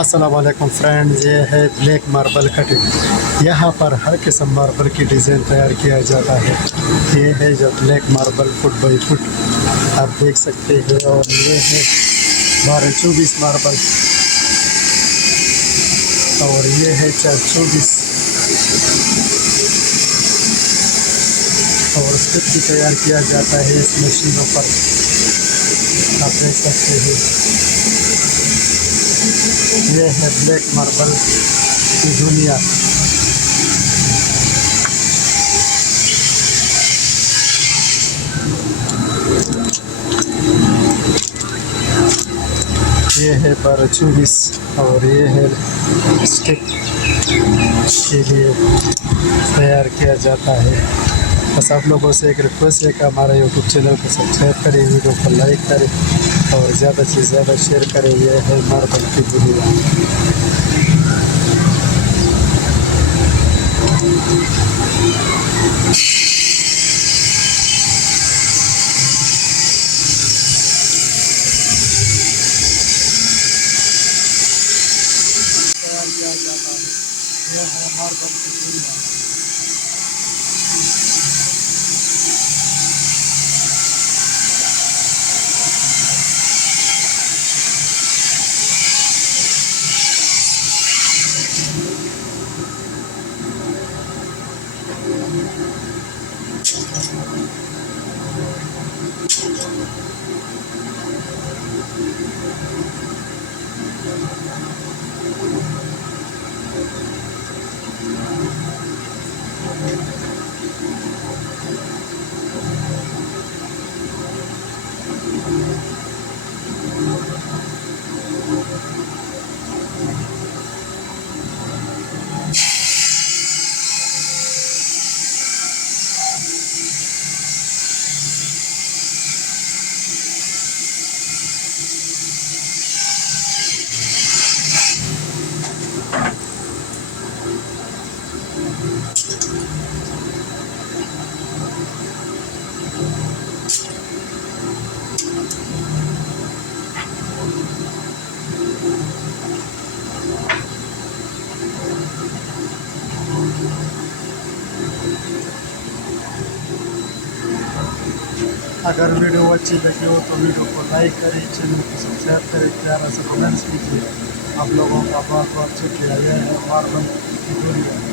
अस्सलाम वालेकुम फ्रेंड्स, ये है ब्लैक मार्बल कटिंग। यहाँ पर हर किस्म मार्बल की डिज़ाइन तैयार किया जाता है। ये है जो black marble foot by foot आप देख सकते हैं, और ये है 12-24 मार्बल, और ये है 4-24, और स्टिक भी तैयार किया जाता है इस मशीनों पर, आप देख सकते हैं। ये है ब्लैक मार्बल की दुनिया। ये है 12-24, और ये है स्टिक के लिए तैयार किया जाता है। बस आप लोगों से एक रिक्वेस्ट है कि हमारे यूट्यूब चैनल को सब्सक्राइब करें, वीडियो को लाइक करें और ज़्यादा से ज़्यादा शेयर करें। ये है मार्बल की दुनिया। तैयार किया जाता है, यह है मार्बल की दुनिया। अगर वीडियो अच्छी लगी हो तो वीडियो को लाइक करें, चैनल को सब्सक्राइब करें, प्यारा सा कमेंट्स कीजिए। आप लोगों का बहुत बहुत शुक्रिया। यह है मार्बल की दुनिया।